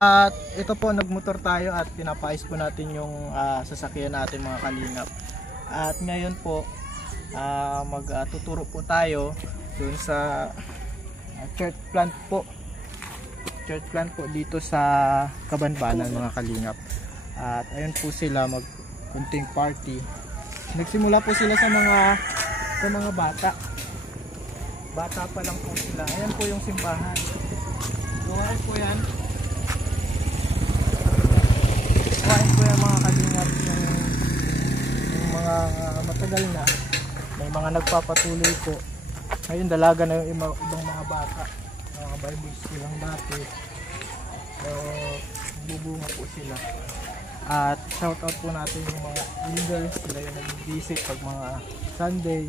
At ito po, nagmotor tayo at pinapais po natin yung sasakyan natin mga kalingap. At ngayon po magtuturo po tayo dun sa church plant po. Church plant po dito sa Cabanbanan mga kalingap. At ayun po sila kunting party. Nagsimula po sila sa mga bata. Bata pa lang po sila. Ayan po yung simbahan. Gawain po yan. Gawain po yan mga kalingap. Yung mga matagal na. May mga nagpapatuloy po. Ngayon dalaga na yung ibang mga bata. Mga Bible school lang dati. So bubunga po sila. At shout out po natin yung mga elders. Sila yung nag-visit pag mga Sunday.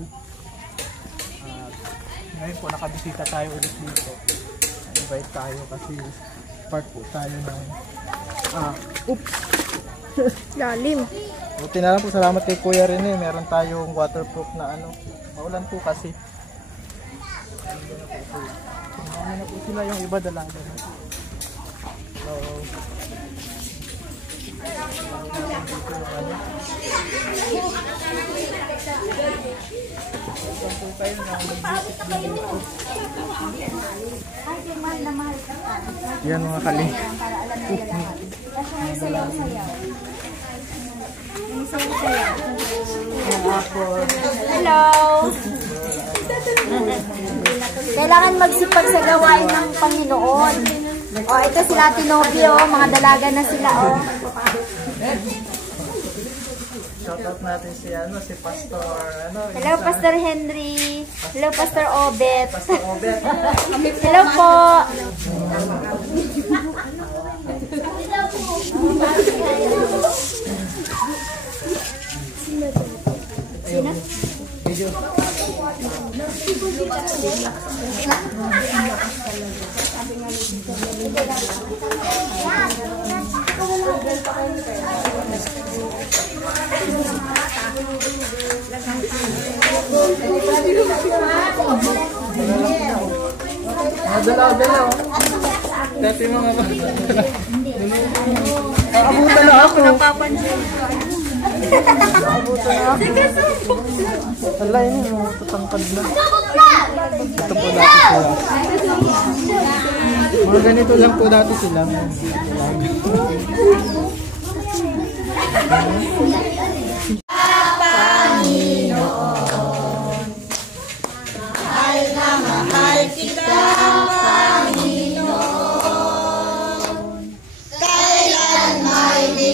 At ngayon po nakabisita tayo ulit dito. Invite tayo kasi part po tayo ng oops. Lalim. Buti na lang po, salamat kay Kuya Rene. Meron tayong waterproof na maulan po kasi. Sumama na po sila, yung iba dalaga na. So tayo na mag-visit dito. Yan mga kaling. Hello! Kailangan magsipag sa gawain ng Panginoon. O, ito sila Tinobio, mga dalaga na sila, o. Shoutout natin si Pastor, Hello, Pastor Henry. Hello, Pastor Obet. Pastor Obet. Hello po. Sino? Video. Dala-dala. Dati mga abutan na ako. Abutan na ako. Alay niyo, tatangkad na. Ito po dati sila. Mga ganito lang po dati sila.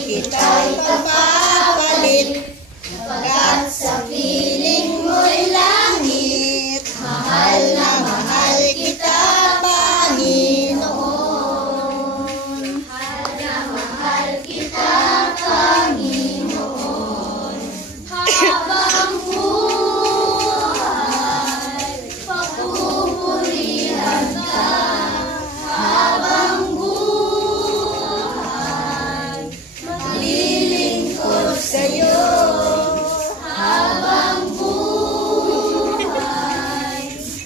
Kita'y papapalit, pagkat sa piling mo'y langit. Mahal na mahal kita, Panginoon. Mahal na mahal kita, Panginoon. Habang buhay, papupurihan ka. Habang sa'yo, habang buhay,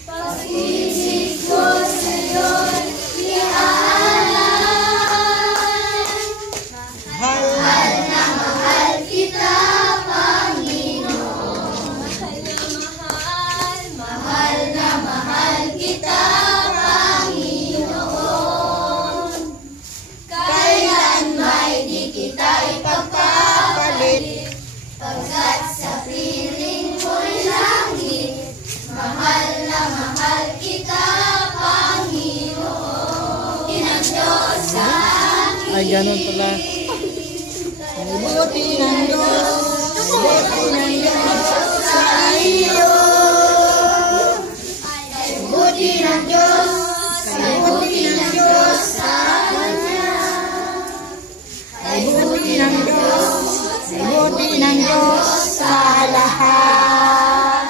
pag-ibig ko sa'yo'y iaalay. Mahal na mahal kita, Panginoon. Mahal na mahal kita, Panginoon. Kailan may di kita ipagpapalit, pagkat sa piling mo'y langit. Mahal na mahal kita, Panginoon. Inang Diyos sa akin. Ay, ganun pala. Buti ng Diyos, buti ng Diyos sa iyo. Buti ng Diyos, buti ng Diyos sa kanya. Buti ng Diyos, buti ng Diyos sa lahat.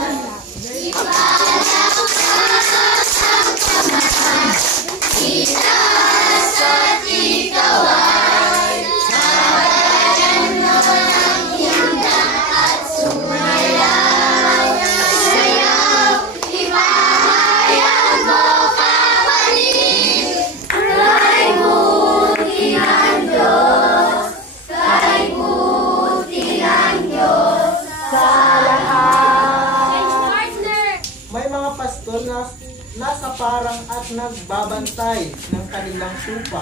Itaas at ikaway, sabayan mo ng himna at sumayaw. Sayaw, ipahayag mo ka nagpaparang at nagbabantay ng kanilang tupa.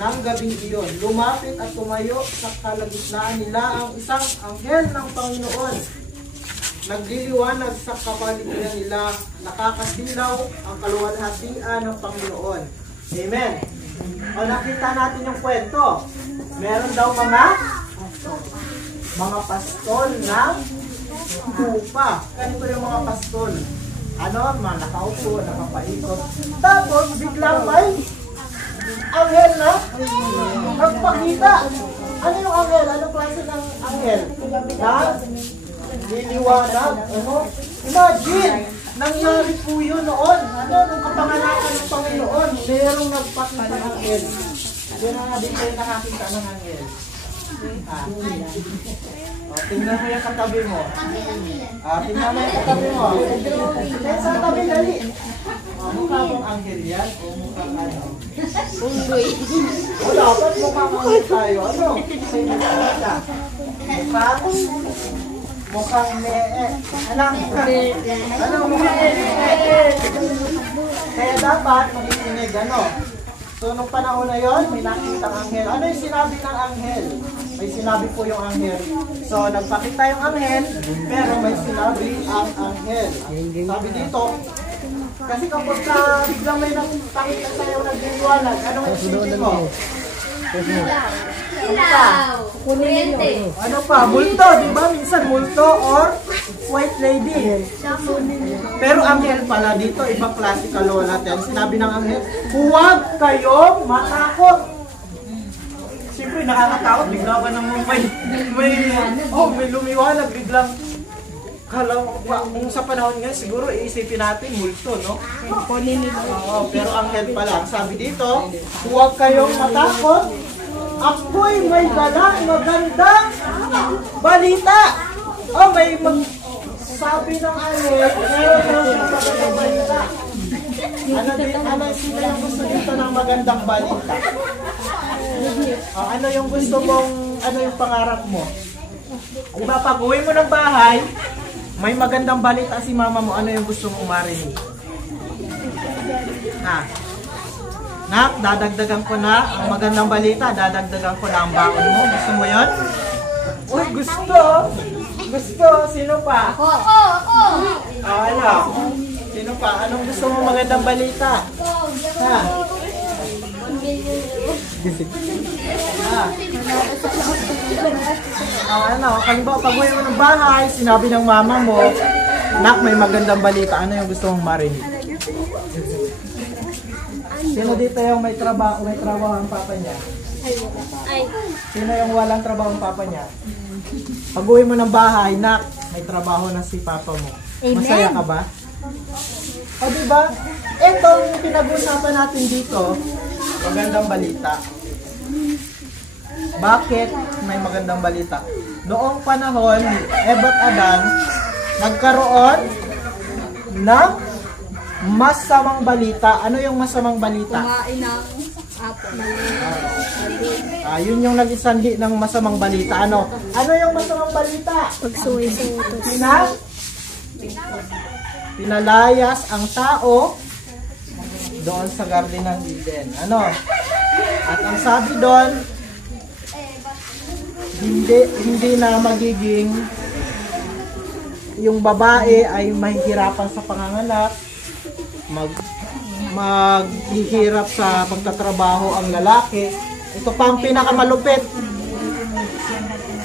Nang gabing iyon, lumapit at tumayo sa kalagitnaan nila ang isang anghel ng Panginoon. Nagliliwanag sa kapaligiran nila, nakakasilaw ang kaluwalhatian ng Panginoon. Amen. O nakita natin yung kwento. Meron daw mga pastol ng tupa. Ganito yung mga pastol. Mga nakaupo, nakapaikot. Tapos biglang may anghel na nagpakita. Ano yung anghel? Anong klase ng anghel? Liliwanag. Imagine, nangyari po yun noon. Nung kapanganakan ng Panginoon, mayroong nagpakita ng anghel. Hindi na din kayo nakakita ng anghel. Tingnan mo yung katabi mo. Tingnan mo yung katabi mo. Sa tabi, dali. Mukha bang anghel yan? O mukhang ano? Unggoy. O dapat mukhang anghel tayo. Ano? Mukhang mee. Ano mukhang mee? Kaya dapat makikinig. So, nung panahon na yon, may nakita ang anghel. Ano yung sinabi ng anghel? May sinabi po yung anghel. So, nagpakita yung anghel, pero may sinabi ang anghel. Sabi dito, kasi kapag biglang may nakita sa'yo nagliliwanag, anong isipin mo? Ano pa? Multo, di ba? Minsan multo or white lady. Pero anghel pala dito, ibang klase kalulatan. Sinabi ng anghel, huwag kayong matakot. Siyempre, nakakatakot. Bigla ka naman may lumiwanag. Biglang, kung sa panahon ngayon, siguro iisipin natin multo, no? Pero anghel pala. Sabi dito, huwag kayong matakot. Ako'y may dalang magandang balita. May sabi ng anghel, meron daw siyang magandang balita. Sino yung gusto dito ng magandang balita? Ano yung gusto mong, ano yung pangarap mo? Diba, pag uwi mo ng bahay, may magandang balita si mama mo, ano yung gusto mong marinig? Nak, dadagdagan ko na ang magandang balita, dadagdagan ko na ang baon mo. Gusto mo yun? Uy, gusto! Gusto! Sino pa? Ako! Ano? Sino pa? Anong gusto mo magandang balita? Pag uwi mo ng bahay, sinabi ng mama mo, nak, may magandang balita. Ano yung gusto mong marinig? Sino dito yung may trabaho ang papa niya? Sino yung walang trabaho ang papa niya? Pag uwi mo ng bahay, nak, may trabaho na si papa mo. Masaya ka ba? O diba? Itong pinag-usapan natin dito, magandang balita. Bakit may magandang balita? Noong panahon ni Eva at Adan, nagkaroon ng masamang balita. Ano yung masamang balita? Kumain ng apple. Yun yung nag-isandi ng masamang balita. Ano yung masamang balita? Pagsuwi sa utos. Pinalayas ang tao doon sa Garden ng Eden. At ang sabi doon, hindi na magiging yung babae ay mahihirapan sa panganganak, maghihirap sa pagtatrabaho ang lalaki. Ito pa ang pinakamalupit.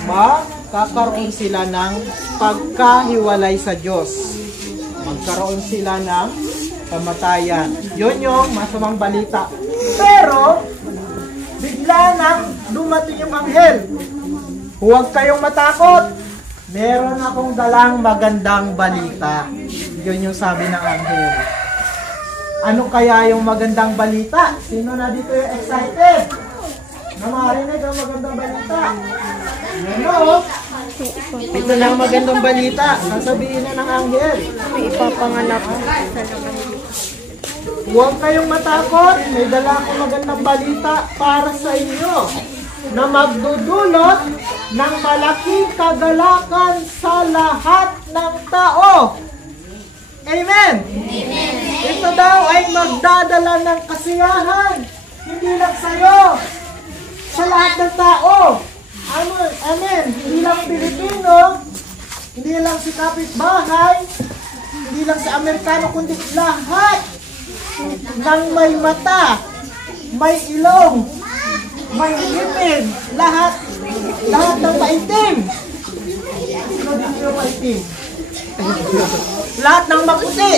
Magkakaroon sila ng pagkahiwalay sa Diyos. Magkaroon sila ng kamatayan. Yun yung masamang balita. Pero, bigla nang dumating yung anghel. Huwag kayong matakot. Meron akong dalang magandang balita. Yun yung sabi ng anghel. Ano kaya yung magandang balita? Sino na dito yung excited? Na marinig ang magandang balita? Ito na ang magandang balita. Sasabihin na ng anghel. May ipapanganak. Huwag kayong matakot. May dala akong magandang balita para sa inyo na magdudulot ng malaking kagalakan sa lahat ng tao. Amen! Ito daw ay magdadala ng kasiyahan. Hindi lang sa'yo. Sa lahat ng tao. Amen. Hindi lang Pilipino. Hindi lang si kapitbahay. Hindi lang si Amerikano, kundi lahat ng may mata, may ilong, may ngipin, lahat ng maitim. Sino dito yung maitim? Lahat ng maputi.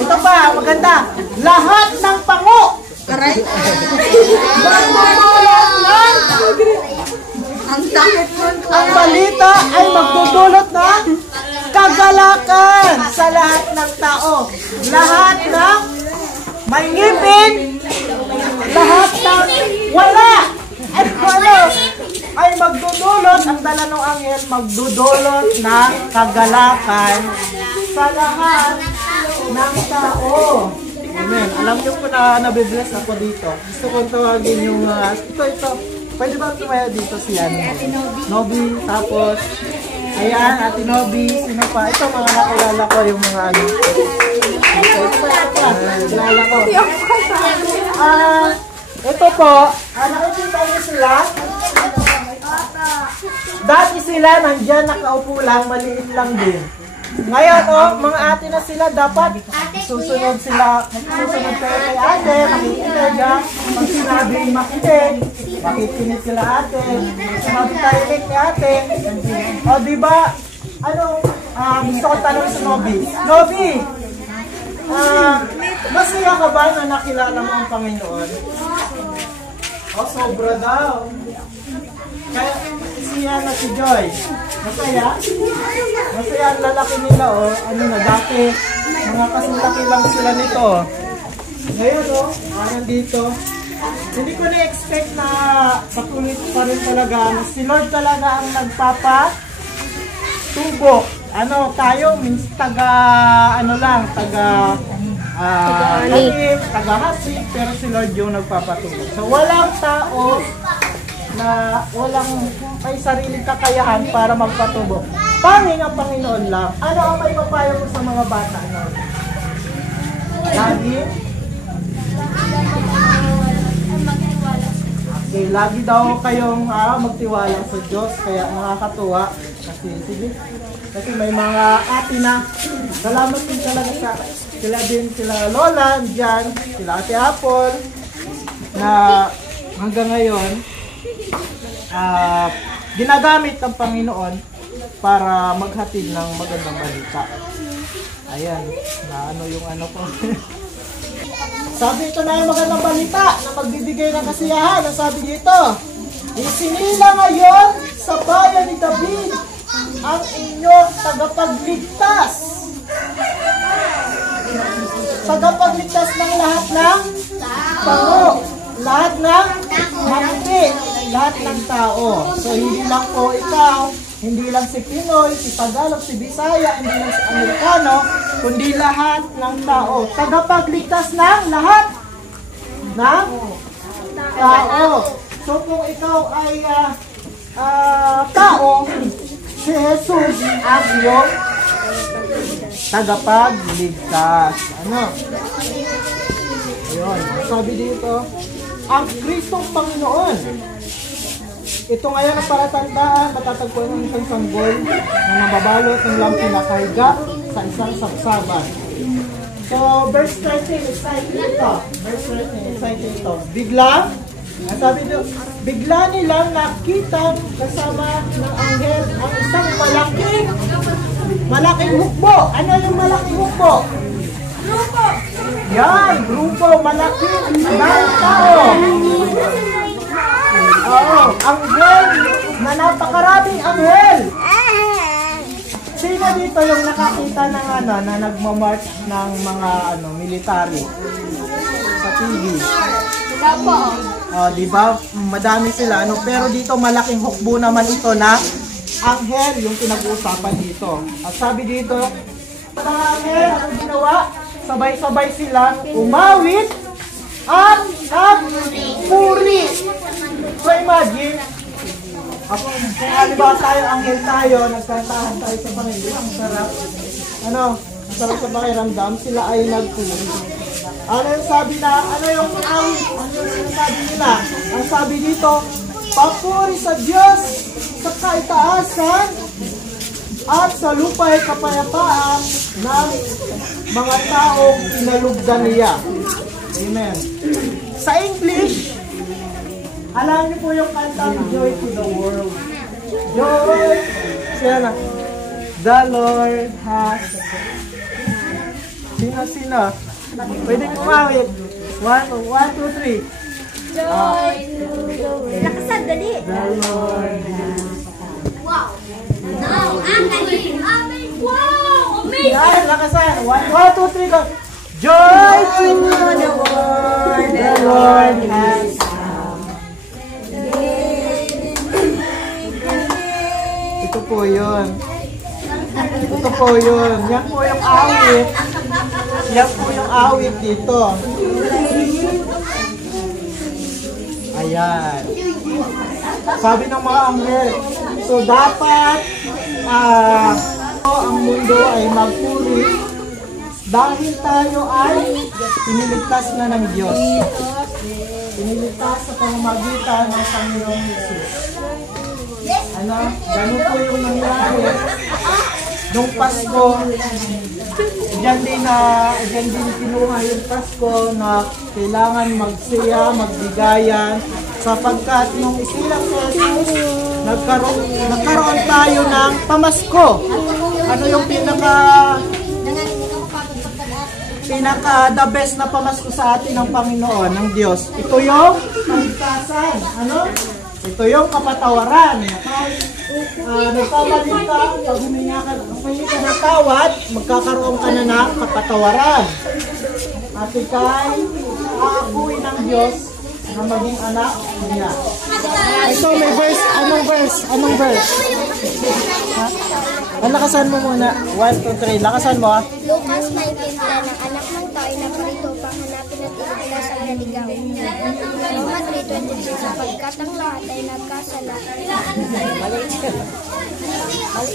Ito pa, maganda. Lahat ng pango. Aray. Ang balita ay magdudulot ng kagalakan sa lahat ng tao. Lahat ng may ngipin, lahat ng wala. Ay magdudulot, ang dala ng anghel, magdudulot ng kagalakan sa lahat ng tao. Amen. Alam niyo po na nabibless ako dito. Gusto kong tawagin yung, ito. Pwede ba tumaya dito si Ate Nobi, tapos, ayan, Ate Nobi, sino pa? Ito mga nakilala ko yung mga ano. Ito pa, nakilala ko. Ito po, nakikita niyo sila. Dati sila, nandyan, nakaupo lang, maliit lang din. Ngayon, mga ate na sila, dapat susunod kayo kay ate, makikinig pag sinabing makinig, makikinig sila ate, sinabi tayo kay ate. O, diba, gusto ko tanong si Nobi. Nobi, masaya ka ba na nakilala mo ang Panginoon? Sobra daw. Kaya siya na si Joy. Masaya? Masaya ang lalaki nila, dati, mga kasulaki lang sila nito. Ngayon, nandito. Hindi ko na-expect na patuloy pa rin talaga. Si Lord talaga ang nagpapatubok. Tayo, means taga-hasip, pero si Lord yung nagpapatubok. So, walang tao na walang may sariling kakayahan para magpatubok. Panging ang Panginoon lang. Ano ang may papayo mo sa mga bata? Lagi daw kayong magtiwala sa Diyos, kaya nakakatuwa. Kasi may mga ate na, salamat din talaga sila Lola, dyan, sila Ate Apple, na hanggang ngayon, ginagamit ng Panginoon para maghatid ng magandang balita. Ayan, yung ko. Sabi ito na yung magandang balita na magbibigay ng kasiyahan. Ang sabi dito, isinila ngayon sa bayan ni David ang inyong tagapagligtas. Tagapagligtas ng lahat ng pango, lahat ng maputi, lahat ng tao. So hindi lang po ikaw, hindi lang si Pinoy, si Tagalog, si Bisaya, hindi lang si Amerikano, kundi lahat ng tao. Tagapagligtas ng lahat ng tao. So kung ikaw ay tao, si Jesus ang iyong tagapagligtas. Ayun, sabi dito, ang Kristong Panginoon. Ito ngayon ang palatandaan, matatagpuan ng isang sanggol na nababalot ng lampi na kahiga sa isang saksaban. So, verse 13, exciting ito. Verse 13, exciting ito. Bigla, sabi dito, bigla nilang nakita kasama ng anghel ang isang malaking hukbo. Ano yung malaking hukbo? Grupo. Yan, grupo, malaking tao. Anghel, na napakaraming anghel. Sino dito yung nakakita ng na nagmamarch ng mga military sa TV? Sila po. Diba? Madami sila, pero dito malaking hukbo naman ito na anghel yung pinag-uusapan dito. At sabi dito, mga anghel, ang ginawa? Sabay-sabay silang umawit at nagpuri. So imagine, kung halimbawa tayo, anghel tayo, nagkantahan tayo sa Panginoon, ang sarap. ano, masarap sa pakiramdam, sila ay nagpuri. Ano yung sabi na, ano yung sinasabi nila? Ang sabi dito, papuri sa Diyos sa kaitaasan at sa lupa'y kapayapaan ng mga taong pinalugdan niya. Amen. Sa English, alam niyo po yung kantang Joy to the World. Joy! Siya na. The Lord has... Sino? Pwede kumawit. 1, 2, 3. Joy to the world. Lakasan, dali. The Lord has... Wow. Now, ang galing. Wow, amazing. Yan, lakasan. 1, 2, 3, go. Joy to the world. The Lord has come. Ito po yun. Ito po yun. Yan po yung awit. Yan po yung awit dito. Ayan. Sabi ng mga anghel. So dapat ang mundo ay magpuri dahil tayo ay piniligtas na ng Diyos. Piniligtas sa pamamagitan ng Panginoong Jesus. Ano? Ganun po yung nangyari. Nung Pasko, diyan din kinuha yung Pasko na kailangan magsiya, magbigayan, sapagkat nung isilang Jesus, nagkaroon tayo ng pamasko. Ano yung pinaka the best na pamasko sa atin ng Panginoon, ng Diyos? Ito yung kaligtasan. Ano? Ito yung kapatawaran. Nagkamaling ka, pag humingi ka ng tawad, magkakaroon ka na ng kapatawaran. At ikay aakuin ng Diyos na maging anak niya. Ito may verse. Anong verse? Anong verse? Ha? Lakasan mo muna. 1, 2, 3. Lakasan mo ha. Lucas 19:10, ang anak ng tao ay naparito upang hanapin at iligtas ang naligaw. Roma 3:26, sapagkat ang lahat ay nagkasala.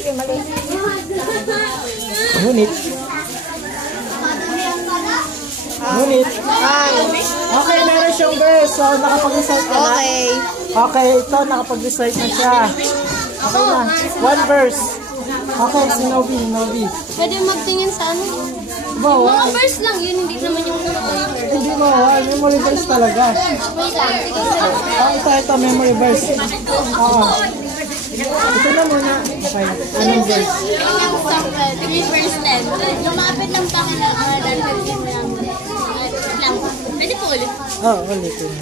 Mali. Ngunit. Okay, meron siyang verse. So, nakapag-recite ka na? Okay, ito, nakapag-recite na siya. Okay na. 1 verse. Okay, si Novi. Pwede magtingin sa ano? Mga Verse lang yun, hindi naman yung hindi mo, memory verse talaga. wait lang. Ito, memory verse. Ito na muna. Okay, anong verse? Samuel 3:10. Lumapit ng Panginoon at naging lang. Pwede po ulit. Ulit yun.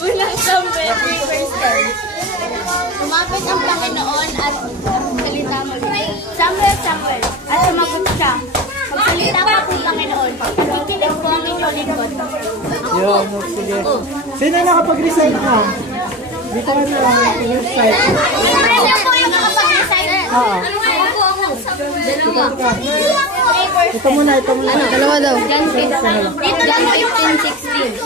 Unang Samuel 3:10. Lumapit ang Panginoon at salita mo. Samuel. At sumagot siya. Magsalita pa po, Panginoon. Pakikinig po ang inyong lingkod. Yun, sige. Sino nakapag-recite na? Dito ka na lang recite. Sino po yung nakapag-recite? Ito muna. Dalawa daw. John 15:16.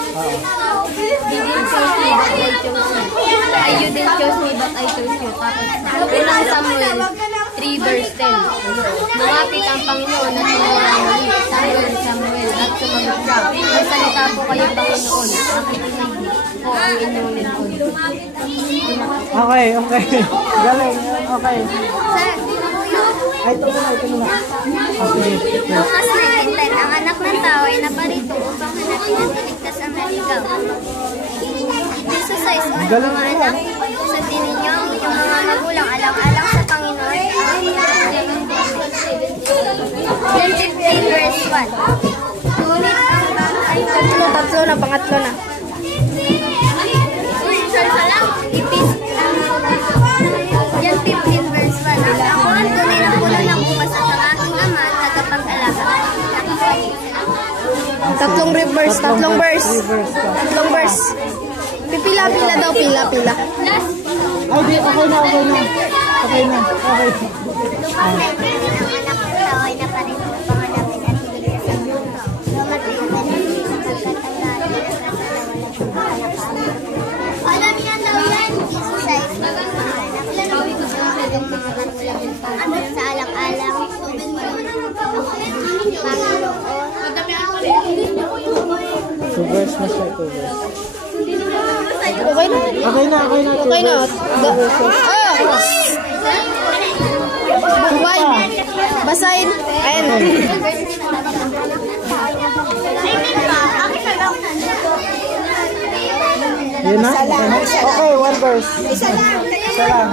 You didn't choose me, but I chose you. Tapos, unang Samuel 3:10. Lumapit ang Panginoon at tinawagan Samuel at sumagot siya. Magsalita po kayo, Panginoon. Nakikinig po ang inyong lingkod. Okay. Galing. Okay. Ay, ito muna. Okay. Lucas 19:10. Ang anak ng tao ay naparito upang hanapin at iligtas ang naligaw. Jesus says, mga anak, sundin ninyo yung mga magulang alang-alang sa Panginoon. John 15:1. Ngunit ang bata ay Tatlo na, pangatlo na. John 15:1. Ako ang tunay na puno ng bukas at ang aking ama tagapag-alaga. Tatlong verse. Pila daw, pila. Ay, di, okay na. Okay. Ang anak ng tao ay naparito upang hanapin at iligtas ang mundo. Roma 3:10. Alam niya daw yan, Jesus ay sa alang-alang, Okay na. Okay na. Okay na. One. Basahin. Ayan. Yun na? Okay, one verse. Isa lang.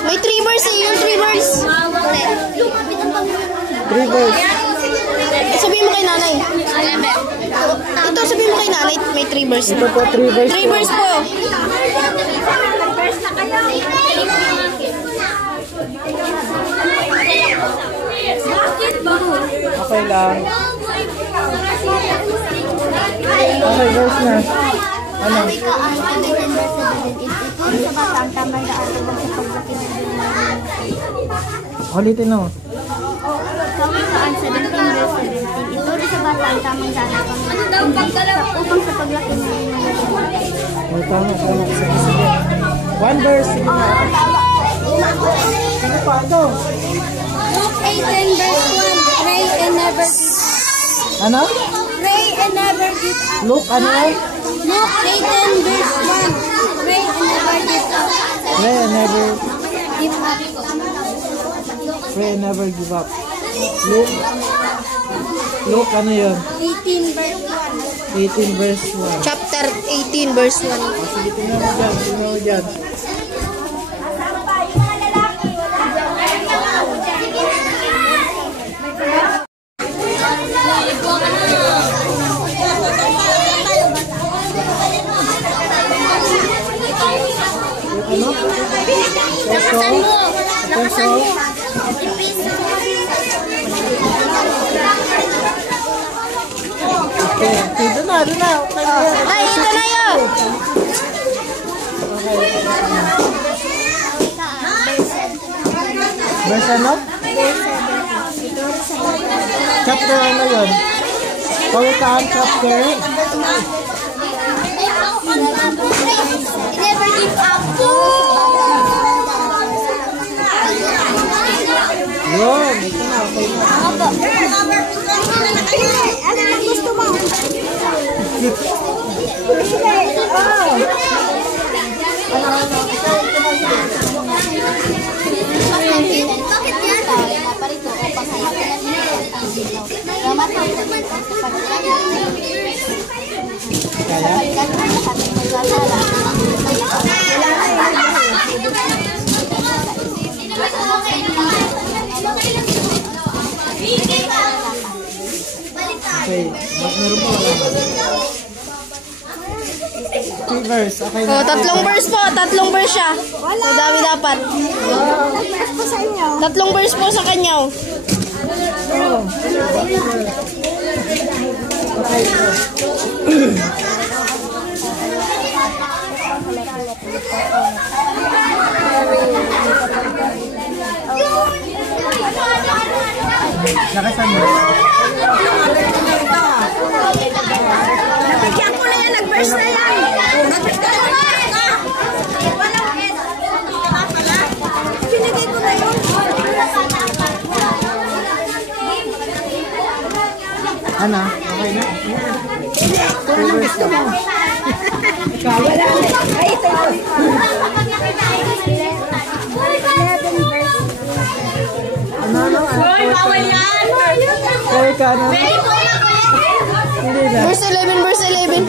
May 3 verse eh. Yung 3 verse. 3 verse. Sabihin mo kay nanay. Ito, sabihin mo kay nanay. May 3 verse. Ito po, 3 verse. 3 verse po. Okay lang. Okay, verse na. Ano? Ulitin na. Kawikaan 17 verse 17. Ito rin sa bata ang tamang daan upang sa paglaki na May tama. Sige. One verse. Sige na. Ano pa? Ano? Luke 18 verse 1. Pray and never Ano? pray and never give up. Look, ano yan? Luke 18 verse 1. Pray and never give up. Pray and never, Give up. pray and never give up. Look, ano yun? 18 verse 18 verse 1. Chapter 18 verse 1. Sige, tingnan mo dyan. Ano? Peso? Okay, doon na. Okay na yan. Ay, ito na yun. Verse ano? Chapter ano yun? Kawikaan chapter? Never give up. Yun, ito na. Okay na. Ano ang gusto mo? Bakit yan? Parito o panghahalan Okay, meron pa wala. 3 verse, okay na. Oh, 3 verse po. 3 verse siya. Madami dapat. 3 verse po sa kanya. Okay. Nakasan mo? Bigyan ko na yan, nag-verse na yan. Nag-verse na yan. Walang S. Pinigay ko na yun. Ano? Okay na? Kung anong gusto mo. Wala. Ay, ito. 11 verse. Ano? Hoy, bawal yan. Okay ka na? Very cool. Hindi na. Verse 11, verse 11.